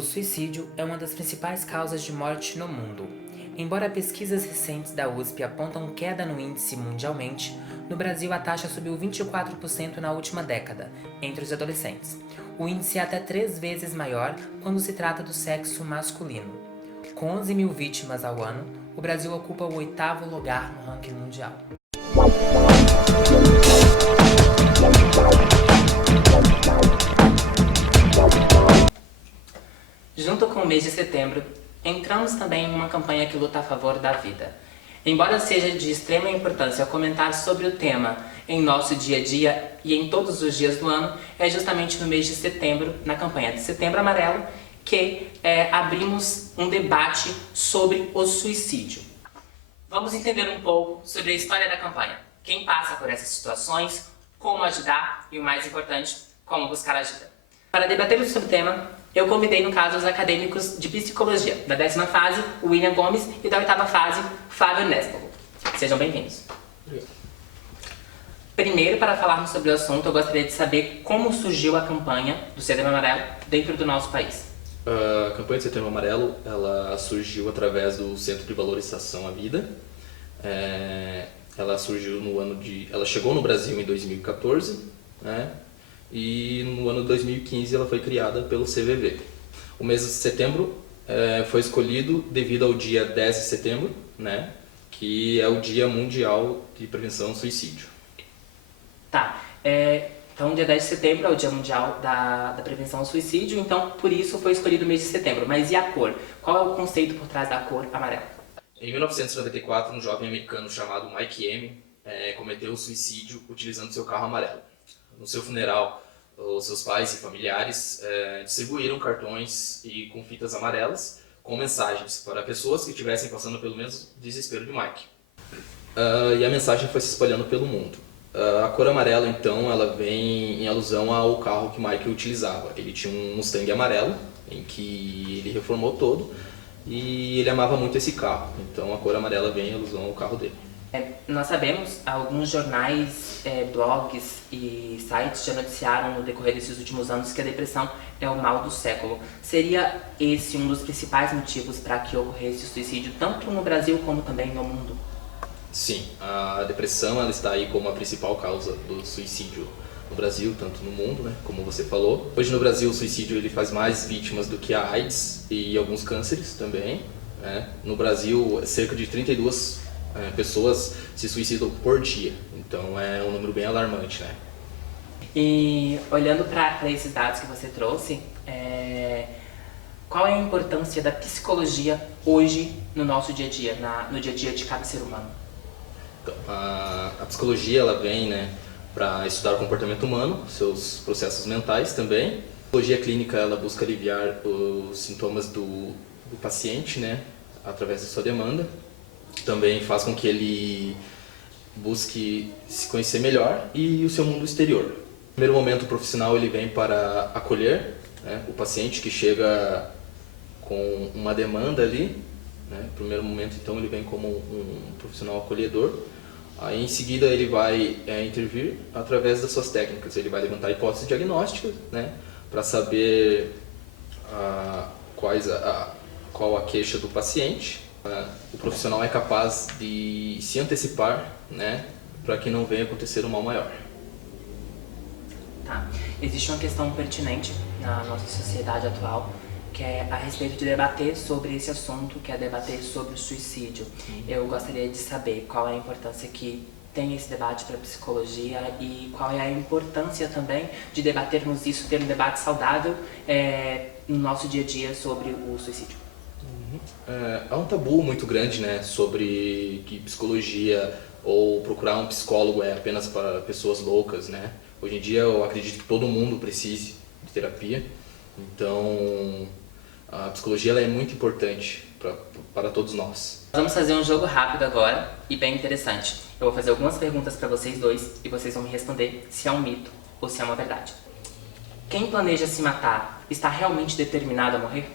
O suicídio é uma das principais causas de morte no mundo. Embora pesquisas recentes da USP apontam queda no índice mundialmente, no Brasil a taxa subiu 24% na última década, entre os adolescentes. O índice é até 3 vezes maior quando se trata do sexo masculino. Com 11 mil vítimas ao ano, o Brasil ocupa o 8º lugar no ranking mundial. Junto com o mês de setembro, entramos também em uma campanha que luta a favor da vida. Embora seja de extrema importância comentar sobre o tema em nosso dia a dia e em todos os dias do ano, é justamente no mês de setembro, na campanha de Setembro Amarelo, que abrimos um debate sobre o suicídio. Vamos entender um pouco sobre a história da campanha, quem passa por essas situações, como ajudar e, o mais importante, como buscar ajuda. Para debater sobre o tema, eu convidei, no caso, os acadêmicos de psicologia da 10ª fase, o William Gomes, e da 8ª fase, Fábio Nespolo. Sejam bem-vindos. Primeiro, para falarmos sobre o assunto, eu gostaria de saber como surgiu a campanha do Setembro Amarelo dentro do nosso país. A campanha de Setembro Amarelo, ela surgiu através do Centro de Valorização à Vida. Ela surgiu ela chegou no Brasil em 2014, né? E no ano de 2015 ela foi criada pelo CVV. O mês de setembro foi escolhido devido ao dia 10 de setembro, né? Que é o Dia Mundial de Prevenção ao Suicídio. Tá, então dia 10 de setembro é o Dia Mundial da Prevenção ao Suicídio, então por isso foi escolhido o mês de setembro. Mas e a cor? Qual é o conceito por trás da cor amarela? Em 1994, um jovem americano chamado Mike M. Cometeu o suicídio utilizando seu carro amarelo. No seu funeral, os seus pais e familiares distribuíram cartões com fitas amarelas com mensagens para pessoas que estivessem passando pelo mesmo desespero de Mike. E a mensagem foi se espalhando pelo mundo. A cor amarela, então, ela vem em alusão ao carro que Mike utilizava. Ele tinha um Mustang amarelo, em que ele reformou todo, e ele amava muito esse carro. Então a cor amarela vem em alusão ao carro dele. Nós sabemos, alguns jornais, blogs e sites já noticiaram no decorrer desses últimos anos que a depressão é o mal do século. Seria esse um dos principais motivos para que ocorresse o suicídio, tanto no Brasil como também no mundo? Sim, a depressão ela está aí como a principal causa do suicídio no Brasil, tanto no mundo, né, como você falou. Hoje no Brasil o suicídio ele faz mais vítimas do que a AIDS e alguns cânceres também, né? No Brasil, cerca de 32 pessoas se suicidam por dia, então é um número bem alarmante, né? E olhando para esses dados que você trouxe, qual é a importância da psicologia hoje no nosso dia a dia, no dia a dia de cada ser humano? Então, a psicologia ela vem, né, para estudar o comportamento humano, seus processos mentais também. A psicologia clínica ela busca aliviar os sintomas do paciente, né, através da sua demanda. Também faz com que ele busque se conhecer melhor e o seu mundo exterior. No primeiro momento, o profissional ele vem para acolher, né, o paciente que chega com uma demanda ali, né. No primeiro momento, então, ele vem como um profissional acolhedor. Aí, em seguida, ele vai intervir através das suas técnicas. Ele vai levantar hipóteses diagnósticas, né, para saber qual a queixa do paciente. O profissional é capaz de se antecipar, né, para que não venha acontecer um mal maior. Tá. Existe uma questão pertinente na nossa sociedade atual, que é a respeito de debater sobre esse assunto, que é debater sobre o suicídio. Eu gostaria de saber qual é a importância que tem esse debate para a psicologia e qual é a importância também de debatermos isso, ter um debate saudável no nosso dia a dia sobre o suicídio. Há um tabu muito grande, né, sobre que psicologia ou procurar um psicólogo é apenas para pessoas loucas, né? Hoje em dia eu acredito que todo mundo precise de terapia, então a psicologia ela é muito importante para todos nós. Vamos fazer um jogo rápido agora e bem interessante. Eu vou fazer algumas perguntas para vocês dois e vocês vão me responder se é um mito ou se é uma verdade. Quem planeja se matar está realmente determinado a morrer?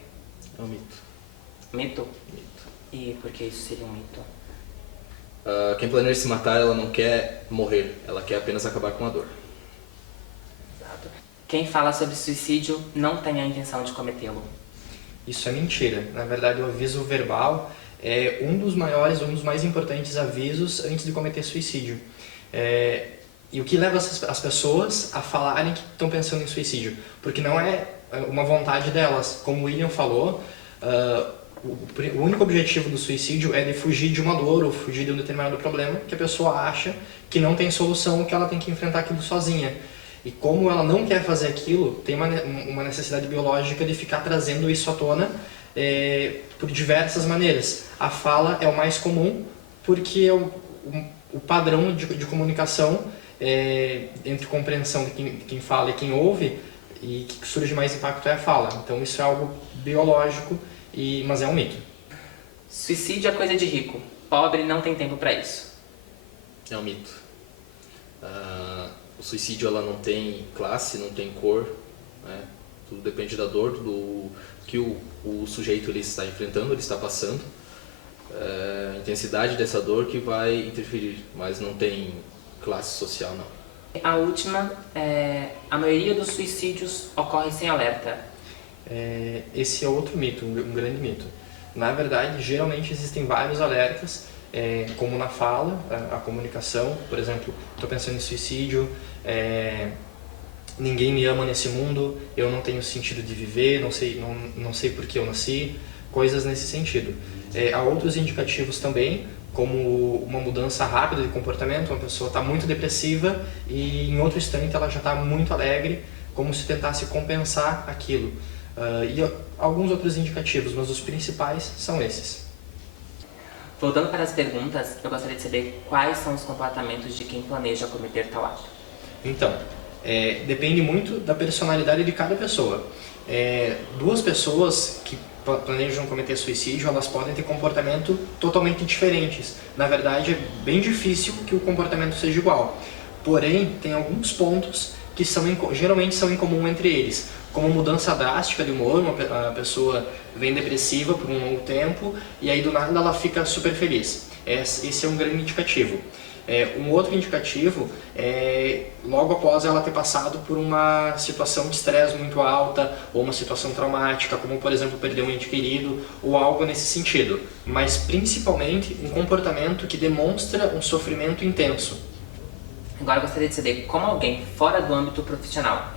É um mito. Mito? Mito. E por que isso seria um mito? Quem planeja se matar, ela não quer morrer, ela quer apenas acabar com a dor. Exato. Quem fala sobre suicídio não tem a intenção de cometê-lo. Isso é mentira. Na verdade, o aviso verbal é um dos maiores, um dos mais importantes avisos antes de cometer suicídio. E o que leva as pessoas a falarem que estão pensando em suicídio? Porque não é uma vontade delas. Como o William falou, o único objetivo do suicídio é de fugir de uma dor ou fugir de um determinado problema que a pessoa acha que não tem solução, que ela tem que enfrentar aquilo sozinha. E como ela não quer fazer aquilo, tem uma necessidade biológica de ficar trazendo isso à tona por diversas maneiras. A fala é o mais comum porque é o padrão de comunicação entre compreensão de quem fala e quem ouve, e que surge mais impacto é a fala. Então isso é algo biológico, mas é um mito. Suicídio é coisa de rico. Pobre não tem tempo para isso. É um mito. O suicídio ela não tem classe, não tem cor, né? Tudo depende da dor, do que o sujeito ele está enfrentando, ele está passando. A intensidade dessa dor que vai interferir, mas não tem classe social, não. A última, a maioria dos suicídios ocorre sem alerta. Esse é outro mito, um grande mito. Na verdade, geralmente existem vários alertas, como na fala, a comunicação. Por exemplo, estou pensando em suicídio, ninguém me ama nesse mundo, eu não tenho sentido de viver, não sei por que eu nasci, coisas nesse sentido. Há outros indicativos também, como uma mudança rápida de comportamento. Uma pessoa está muito depressiva e em outro instante ela já está muito alegre, como se tentasse compensar aquilo. E alguns outros indicativos, mas os principais são esses. Voltando para as perguntas, eu gostaria de saber quais são os comportamentos de quem planeja cometer tal ato. Então, depende muito da personalidade de cada pessoa. Duas pessoas que planejam cometer suicídio, elas podem ter comportamento totalmente diferentes. Na verdade, é bem difícil que o comportamento seja igual. Porém, tem alguns pontos que geralmente são em comum entre eles, como mudança drástica de humor. A pessoa vem depressiva por um longo tempo e aí do nada ela fica super feliz. Esse é um grande indicativo. Um outro indicativo é logo após ela ter passado por uma situação de estresse muito alta ou uma situação traumática, como por exemplo perder um ente querido ou algo nesse sentido, mas principalmente um comportamento que demonstra um sofrimento intenso. Agora eu gostaria de saber como alguém fora do âmbito profissional,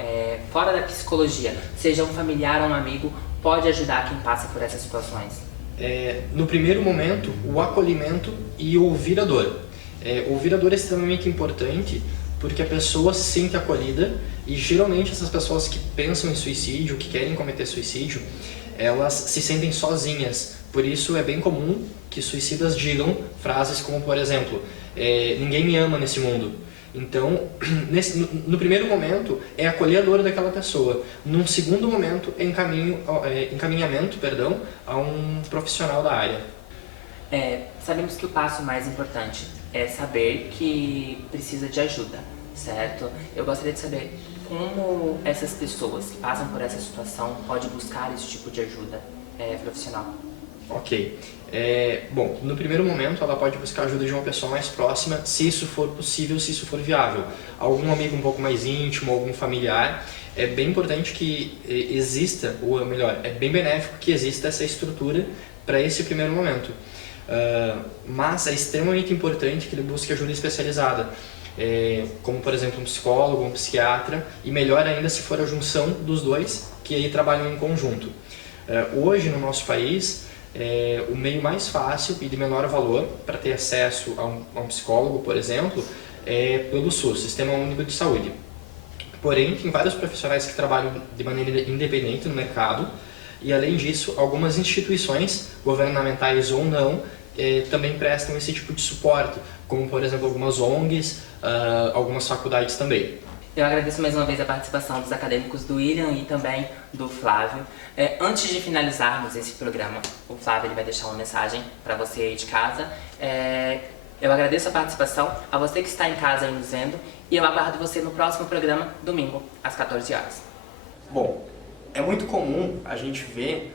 fora da psicologia, seja um familiar ou um amigo, pode ajudar quem passa por essas situações. No primeiro momento, o acolhimento e ouvir a dor. Ouvir a dor é extremamente importante porque a pessoa se sente acolhida, e geralmente essas pessoas que pensam em suicídio, que querem cometer suicídio, elas se sentem sozinhas. Por isso é bem comum que suicidas digam frases como, por exemplo, ninguém me ama nesse mundo. Então, no primeiro momento é acolher a dor daquela pessoa. Num segundo momento é encaminhamento a um profissional da área. Sabemos que o passo mais importante é saber que precisa de ajuda, certo? Eu gostaria de saber como essas pessoas que passam por essa situação podem buscar esse tipo de ajuda profissional. Ok. Bom, no primeiro momento ela pode buscar a ajuda de uma pessoa mais próxima, se isso for possível, se isso for viável. Algum amigo um pouco mais íntimo, algum familiar. É bem importante que exista, ou melhor, é bem benéfico que exista essa estrutura para esse primeiro momento. Mas é extremamente importante que ele busque ajuda especializada, como por exemplo um psicólogo, um psiquiatra, e melhor ainda se for a junção dos dois, que aí trabalham em conjunto. Hoje no nosso país, o meio mais fácil e de menor valor para ter acesso a um psicólogo, por exemplo, é pelo SUS, Sistema Único de Saúde. Porém, tem vários profissionais que trabalham de maneira independente no mercado, e além disso, algumas instituições, governamentais ou não, também prestam esse tipo de suporte, como por exemplo algumas ONGs, algumas faculdades também. Eu agradeço mais uma vez a participação dos acadêmicos do William e também do Flávio. Antes de finalizarmos esse programa, o Flávio ele vai deixar uma mensagem para você aí de casa. Eu agradeço a participação, a você que está em casa aí nos vendo, e eu aguardo você no próximo programa, domingo, às 14 horas. Bom, é muito comum a gente ver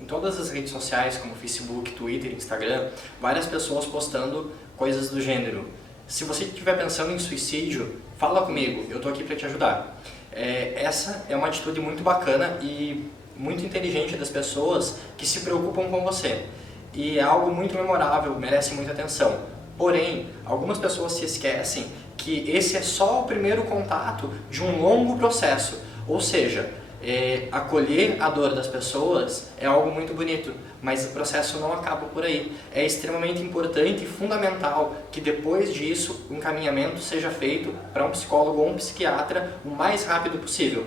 em todas as redes sociais, como Facebook, Twitter, Instagram, várias pessoas postando coisas do gênero: se você estiver pensando em suicídio, fala comigo, eu estou aqui para te ajudar. Essa é uma atitude muito bacana e muito inteligente das pessoas que se preocupam com você. E é algo muito memorável, merece muita atenção. Porém, algumas pessoas se esquecem que esse é só o primeiro contato de um longo processo. Ou seja, acolher a dor das pessoas é algo muito bonito, mas o processo não acaba por aí. É extremamente importante e fundamental que depois disso o encaminhamento seja feito para um psicólogo ou um psiquiatra o mais rápido possível.